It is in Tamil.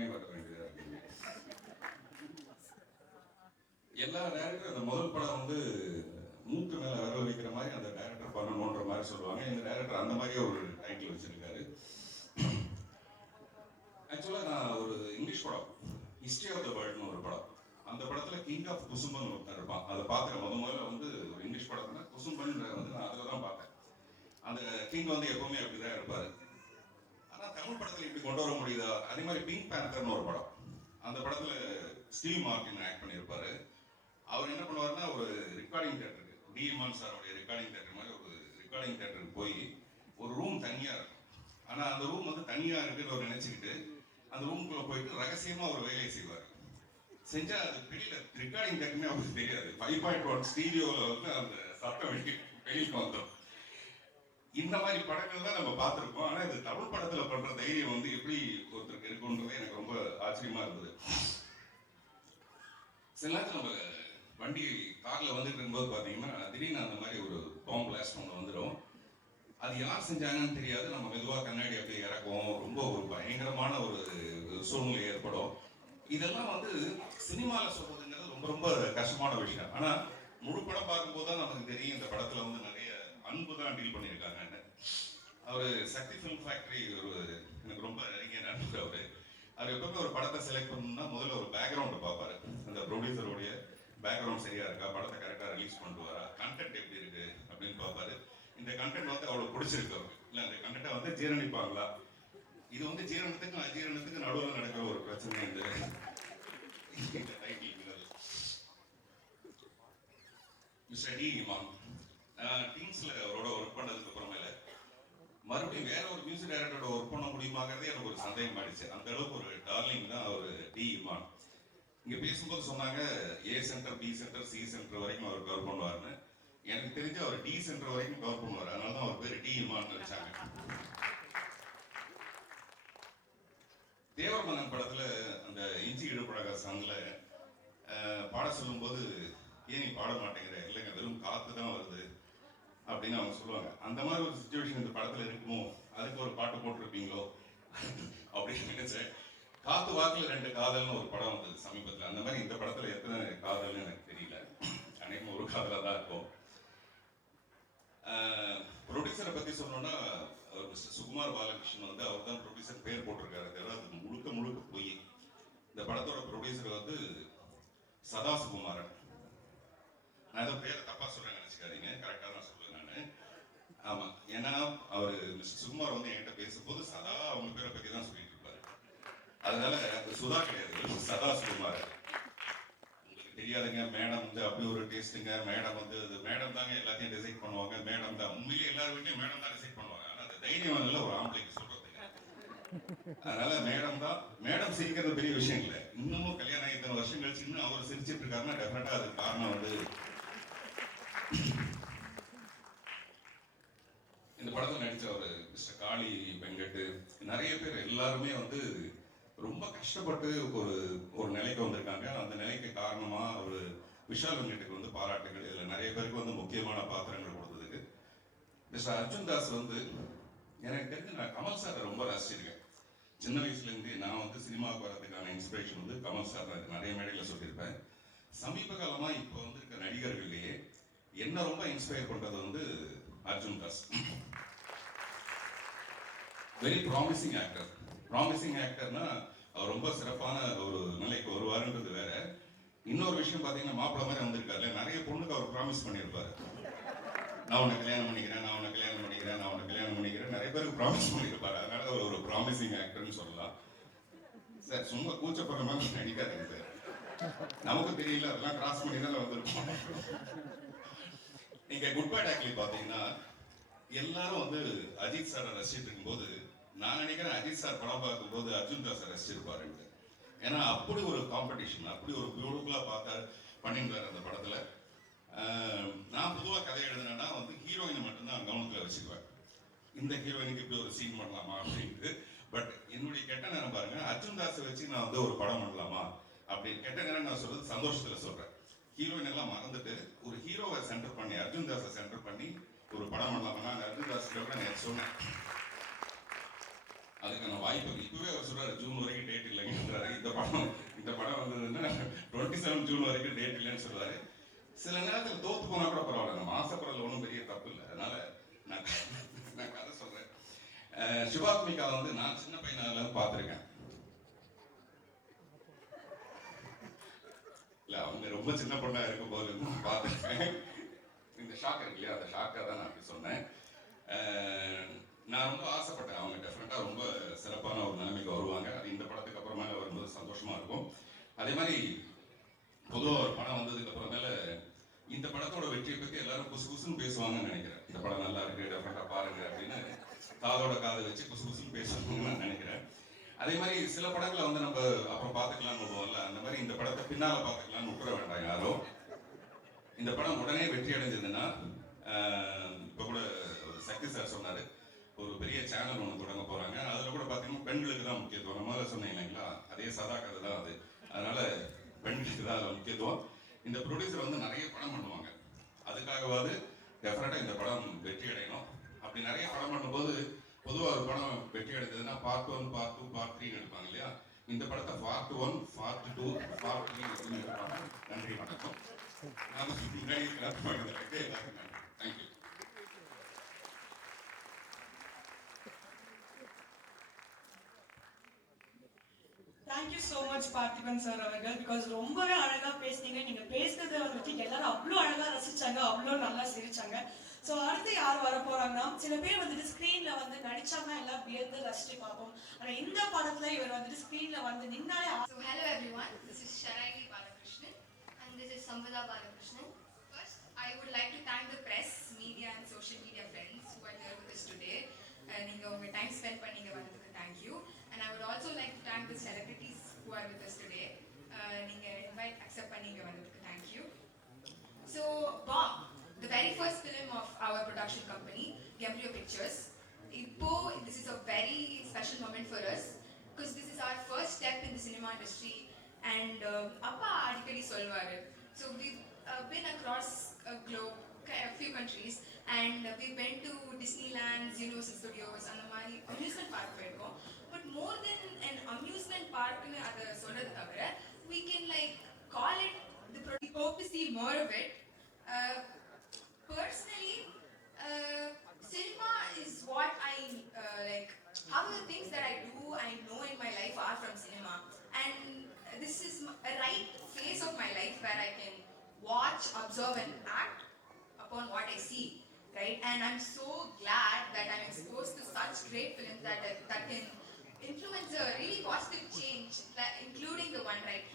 நானே வர வேண்டியதா இருக்கு. எல்லா டேரக்டரும் அந்த முதல் படம் வந்து மூக்கு மேல விரல் வைக்கிற மாதிரி அந்த டேரக்டர் பண்ணணுன்ற மாதிரி சொல்லுவாங்க. இந்த டேரக்டர் அந்த மாதிரியே ஒரு டைட்டில் வச்சிருக்காரு. ஆக்சுவலா நான் ஒரு இங்கிலீஷ் படம் ஹிஸ்டரி ஆஃப் த வேர்ல்ட்னு ஒரு படம், அந்த படத்துல கிங் ஆஃப் குசும்பன் ஒருத்தர் இருப்பான். அதை பார்க்குற முதல்ல வந்து ஒரு இங்கிலீஷ் படத்துல குசும்பன் வந்து நான் அதில் தான் பார்த்தேன். அந்த கிங் வந்து எப்பவுமே அப்படிதான் இருப்பாரு. ஆனா தமிழ் படத்துல இப்படி கொண்டு வர முடியுதா? அதே மாதிரி பிங்க் பேந்தர்னு ஒரு படம், அந்த படத்துல ஸ்டீவ் மார்டின் ஆக்ட் பண்ணியிருப்பாரு. அவர் என்ன பண்ணுவாருன்னா ஒரு ரெக்கார்டிங் தேட்டருக்கு, டி இமான் சாரோடைய ரெக்கார்டிங் தேட்டர் மாதிரி ஒரு ரெக்கார்டிங் தேட்டருக்கு போய் ஒரு ரூம் தனியா இருக்கும். ஆனா அந்த ரூம் வந்து தனியா இருக்குன்னு அவர் நினைச்சுக்கிட்டு அந்த ரூம்குள்ள போயிட்டு ரகசியமா ஒரு வேலையை செய்வார். செஞ்சா அது வெளியில ரெக்கார்டிங் தேட்டருமே அவருக்கு தெரியாது. 5.1 ஸ்டீரியோல வந்து அந்த சத்தம் வெளியில வந்தோம். இந்த மாதிரி படங்கள் தான் நம்ம பார்த்துருக்கோம். ஆனா இது தமிழ் படத்துல பண்ற தைரியம் வந்து எப்படி ஒருத்தருக்கு இருக்குன்றது எனக்கு ரொம்ப ஆச்சரியமா இருந்தது. சில நேரத்தில் நம்ம வண்டி கார்ல வந்துட்டு இருக்கும்போது பாத்தீங்கன்னா திடீர்னு அந்த மாதிரி ஒரு பாம்பு பிளாஸ்ட் ஒன்று வந்துடும். அது யார் செஞ்சாங்கன்னு தெரியாது. நம்ம மெதுவாக கண்ணாடி அப்படியே இறக்குவோம். ரொம்ப ஒரு பயங்கரமான ஒரு சூழ்நிலை ஏற்படும். இதெல்லாம் வந்து சினிமாவில் சொல்றதுங்கிறது ரொம்ப ரொம்ப கஷ்டமான விஷயம். ஆனா முழு படம் பார்க்கும்போது தான் நமக்கு தெரியும் இந்த படத்துல வந்து நிறைய அன்பு தான் டீல் பண்ணியிருக்காங்கன்னு. அவரு சக்தி ஃபிலிம் ஃபேக்டரி ஒரு எனக்கு ரொம்ப நெருங்கிய நண்பர். அவர் எப்பவுமே ஒரு படத்தை செலக்ட் பண்ணணும்னா முதல்ல ஒரு பேக்ரவுண்ட் பார்ப்பாரு. அந்த ப்ரொடியூசருடைய பேக்ரவுண்ட் சரியா இருக்கா, படத்தை கரெக்டாக ரிலீஸ் பண்ணிட்டு வரா, கண்டென்ட் எப்படி இருக்கு அப்படின்னு பார்ப்பாரு. இந்த கண்டென்ட் வந்து அவ்வளவு பிடிச்சிருக்கு அவருக்கு, இல்லை அந்த கண்டென்ட்டை வந்து ஜீரணிப்பாங்களா. இது வந்து ஜீரணத்துக்கும் அஜீரணத்துக்கும் நடுவில் நடக்கிற ஒரு பிரச்சனை. இந்த டைட்டில் மிஸ்டர் டி இமான் டீம்ஸ்ல அவரோட ஒர்க் பண்ணதுக்கு அப்புறமேல மறுபடியும் வேற ஒரு மியூசிக் டைரக்டரோட ஒர்க் பண்ண முடியுமாங்கிறதே எனக்கு ஒரு சந்தேகம் ஆயிடுச்சு. அந்த அளவுக்கு ஒரு டார்லிங் தான் அவர் டி இமான். இங்க பேசும்போது சொன்னாங்க A centre, B centre, C centre வரைக்கும் அவர் கவர் பண்ணுவார்னு. எனக்கு தெரிஞ்சு அவர் டி சென்டர் வரைக்கும் கவர் பண்ணுவார். அதனால தான் அவர் பேர் டி இமான் வச்சாங்க. தேவர்மன்னன் படத்துல அந்த இஞ்சி இடுப்பழக சாங்ல பாட சொல்லும் போது ஏன் நீ பாட மாட்டேங்கிற, இல்லைங்க வெறும் காத்து தான் வருது அப்படின்னு அவங்க சொல்லுவாங்க. அந்த மாதிரி ஒரு சுச்சுவேஷன் இந்த படத்துல இருக்குமோ, அதுக்கு ஒரு பாட்டு போட்டிருப்பீங்களோ அப்படின்னு நினைச்சேன். காத்து வாக்குல ரெண்டு காதல்னு ஒரு படம் வந்தது சமீபத்தில். அந்த மாதிரி இந்த படத்துல எத்தனை காதல்னு எனக்கு தெரியல, அனைவரும் ஒரு காதலாக தான் இருக்கும். ப்ரொடியூசரை பத்தி சொல்லணும்னா மிஸ்டர் சுகுமார் பாலகிருஷ்ணன் வந்து அவர் தான் ப்ரொடியூசர் பேர் போட்டிருக்காரு. தவிர அது முழுக்க முழுக்க போய் இந்த படத்தோட ப்ரொடியூசர் வந்து சதா சுகுமாரன். நான் ஏதோ பேரை தப்பா சொல்றேன் நினைச்சுக்காதீங்க, கரெக்டா தான் சொல்லுவேன் நான். ஆமா, ஏன்னா அவர் மிஸ்டர் சுகுமார் வந்து என்கிட்ட பேசும்போது சதா அவங்க பேரை பத்தி தான் சொல்லிட்டு இருப்பாரு. அதனால அந்த சுதா கிடையாது, சதா சுகுமார். உங்களுக்கு தெரியாதுங்க, மேடம் வந்து அப்படி ஒரு டேஸ்ட்டுங்க. மேடம் வந்து மேடம் தாங்க எல்லாத்தையும் டிசைட் பண்ணுவாங்க. மேடம் தான் உண்மையிலேயே எல்லாரும் வீட்டையும் மேடம் தான் டிசைட் பண்ணுவாங்க. ஆனா அந்த தைரியம் இல்லை ஒரு ஆம்பளைக்கு சொல்றதுங்க. அதனால மேடம் தான். மேடம் சிரிக்கிறது பெரிய விஷயம் இல்லை. இன்னமும் கல்யாணம் ஆகி இத்தனை வருஷம் கழிச்சு இன்னும் அவர் சிரிச்சிட்டு இருக்காருன்னா டெஃபினட்டா அதுக்கு காரணம் வந்து இந்த படத்தில் நடிச்ச ஒரு மிஸ்டர் காளி வெங்கட், நிறைய பேர் எல்லாருமே வந்து ரொம்ப கஷ்டப்பட்டு ஒரு ஒரு நிலைக்கு வந்திருக்காங்க. அந்த நிலைக்கு காரணமா ஒரு விஷால் வெங்கட்டுக்கு வந்து பாராட்டுகள். இதுல நிறைய பேருக்கு வந்து முக்கியமான பாத்திரங்கள் கொடுத்ததுக்கு. மிஸ்டர் அர்ஜுன் தாஸ் வந்து எனக்கு தெரிஞ்சு நான் கமல் சாரை ரொம்ப ரசிச்சிருக்கேன். சின்ன வயசுல இருந்து நான் வந்து சினிமாவுக்கு வரதுக்கான இன்ஸ்பிரேஷன் வந்து கமல் சார் தான். நிறைய மேடையில சொல்லியிருப்பேன். சமீப காலமா இப்போ வந்து இருக்க நடிகர்கள்லயே என்ன ரொம்ப இன்ஸ்பயர் பண்றது வந்து Arjun Das. Very promising actor. Promising ஆக்டர்னா அவர் ரொம்ப சிறப்பான ஒரு நிலைக்கு வருவாருன்றது வேற. இன்னொரு விஷயம் பார்த்தீங்கன்னா மாப்பிள்ள மாதிரி வந்திருக்காரு. நிறைய பொண்ணுக்கு அவர் ப்ராமிஸ் பண்ணியிருப்பாரு. நான் உன்னை கல்யாணம் பண்ணிக்கிறேன், நான் உன்னை கல்யாணம் பண்ணிக்கிறேன், நான் உன்னை கல்யாணம் பண்ணிக்கிறேன், நிறைய பேருக்கு ப்ராமிஸ் பண்ணியிருப்பாரு. அதனால அவர் ஒரு ப்ராமிசிங் ஆக்டர்னு சொல்லலாம். சார் சும்மா கூச்சப்படுற மாதிரி நடிக்காதீங்க சார். நமக்கு தெரியல, அதெல்லாம் கிராஸ் பண்ணி தான் வந்திருப்போம். நீங்க குட் பை ஆக்லி பார்த்தீங்கன்னா எல்லாரும் வந்து அஜித் சாரை ரசிச்சிட்டு இருக்கும்போது நான் நினைக்கிறேன் அஜித் சார் படம் பார்க்கும்போது அர்ஜுன் தாஸை ரசிச்சிருப்பாருன்ட்டு. ஏன்னா அப்படி ஒரு காம்படிஷன், அப்படி ஒரு பியூட்டிஃபுல்லா பார்க்க பண்ணிருந்தாரு அந்த படத்துல. நான் பொதுவாக கதை எழுதுனேன்னா வந்து ஹீரோயினை மட்டும்தான் கவனத்தில் வச்சுக்குவேன். இந்த ஹீரோயினுக்கு இப்படி ஒரு சீன் பண்ணலாமா அப்படின்ட்டு. பட் என்னுடைய கெட்ட நேரம் பாருங்க, அர்ஜுன் தாஸை வச்சு நான் வந்து ஒரு படம் பண்ணலாமா அப்படின்னு. கெட்ட நேரம் நான் சொல்றது சந்தோஷத்துல சொல்றேன். ஹீரோயின் எல்லாம் மறந்துட்டு ஒரு ஹீரோவை சென்டர் பண்ணி அர்ஜுன் தாஸை சென்டர் பண்ணி ஒரு படம் பண்ணலாமா. நான் அர்ஜுன் தாஸ் கூட நான் சொன்னேன். அதுக்கான வாய்ப்பு இப்பவே அவர் சொல்றாரு ஜூன் வரைக்கும் டேட் இல்லைங்கன்றாரு. இந்த படம் வந்ததுன்னா 27 ஜூன் வரைக்கும் டேட் இல்லைன்னு சொல்லுவாரு. சில நேரத்தில் தோத்து போனா கூட பரவாயில்ல, நம்ம ஆசைப்படுறதுல ஒன்றும் பெரிய தப்பு இல்லை. அதனால நான் நான் கதை சொல்றேன். சிவாத்மிகா வந்து நான் சின்ன பையனால பார்த்துருக்கேன். இல்ல அவங்க ரொம்ப சின்ன பொண்ணா இருக்கும் போது பார்த்துருக்கேன். இந்த ஷாக் இருக்கு இல்லையா, அந்த ஷாக்காக தான் நான் அப்படி சொன்னேன். நான் ரொம்ப ஆசைப்பட்டேன் அவங்க டெஃபினட்டாக ரொம்ப சிறப்பான ஒரு நிலைமைக்கு வருவாங்க. அது இந்த படத்துக்கு அப்புறமேல வரும்போது சந்தோஷமா இருக்கும். அதே மாதிரி பொதுவாக ஒரு படம் வந்ததுக்கு அப்புறமேல இந்த படத்தோட வெற்றியை பற்றி எல்லாரும் குசு குசுன்னு பேசுவாங்கன்னு நினைக்கிறேன். இந்த படம் நல்லா இருக்கு, டெஃபினட்டாக பாருங்க அப்படின்னு காதோட காதை வச்சு குசு குசுன்னு பேசுவாங்கன்னு நான் நினைக்கிறேன். அதே மாதிரி சில படங்களை வந்து நம்ம அப்புறம் பார்த்துக்கலாம்னு விடுவோம்ல, அந்த மாதிரி இந்த படத்தை பின்னால பார்த்துக்கலாம்னு விட்டுற வேண்டாம் யாரும். இந்த படம் உடனே வெற்றி அடைஞ்சதுன்னா, இப்போ கூட சக்தி சார் சொன்னாரு ஒரு பெரிய சேனல் ஒன்று தொடங்க போறாங்க. அதில் கூட பார்த்தீங்கன்னா பெண்களுக்கு தான் முக்கியத்துவம். நம்ம சொன்னேன் இல்லைங்களா, அதே சதா கதை தான் அது. அதனால பெண்களுக்கு தான் அதில் முக்கியத்துவம். இந்த ப்ரொடியூசர் வந்து நிறைய படம் பண்ணுவாங்க, அதுக்காகவாது டெஃபினட்டாக இந்த படம் வெற்றி அடையணும். அப்படி நிறைய படம் பண்ணும்போது பொதுவாக ஒரு படம் வெற்றி அடைந்ததுன்னா பார்ட் 1, பார்ட் 2, பார்ட் 3 எடுப்பாங்க இல்லையா. இந்த படத்தை பார்ட் 1, பார்ட் 2, பார்ட் 3 அப்படின்னு எடுப்பாங்க. நன்றி, வணக்கம். Thank you. Thank you so much Parthiban sir அவர்கள். பிகாஸ் ரொம்பவே அழகா பேசுனீங்க. நீங்க பேசுனதை வந்துட்டு எல்லாரும் அவ்வளோ அழகா ரசிச்சாங்க, அவ்வளோ நல்லா சிரிச்சாங்க. ஸோ அடுத்து யார் வர போறாங்கன்னா, சில பேர் வந்துட்டு ஸ்க்ரீன்ல வந்து நடிச்சாங்கன்னா எல்லாம் வியந்து ரசிச்சு பார்ப்போம். ஆனா இந்த படத்துல இவர் வந்துட்டு ஸ்க்ரீன்ல வந்து நின்னாலே. So hello everyone, this is Sharagi Balakrishnan and this is Samvada Balakrishnan. First, I would like to thank the press, media and social media friends who are here with us today. நீங்க உங்க டைம் ஸ்பெண்ட் பண்ணி இங்க வந்ததுக்கு thank you. And I would also like to thank the celebrities who are with us today. நீங்க invite accept பண்ணி இங்க வந்ததுக்கு thank you. So Bomb, the very first film of our production company, Gabriel Pictures. This is a very special moment for us because this is our first step in the cinema industry and appa adikadi solvaru. So we've been across a globe, a few countries, and we've been to Disneyland, Universal Studios and mari amusement park poirukom. But more than an amusement park nu adha solradhu thavara, we can like call it the we hope to see more of it. Personally, cinema is what I like. Half of the things that I do, I know in my life are from cinema, and this is a right phase of my life where I can watch, observe, and act upon what I see, right? And I'm so glad that I'm exposed to such great films that can influence a really positive change, including the one right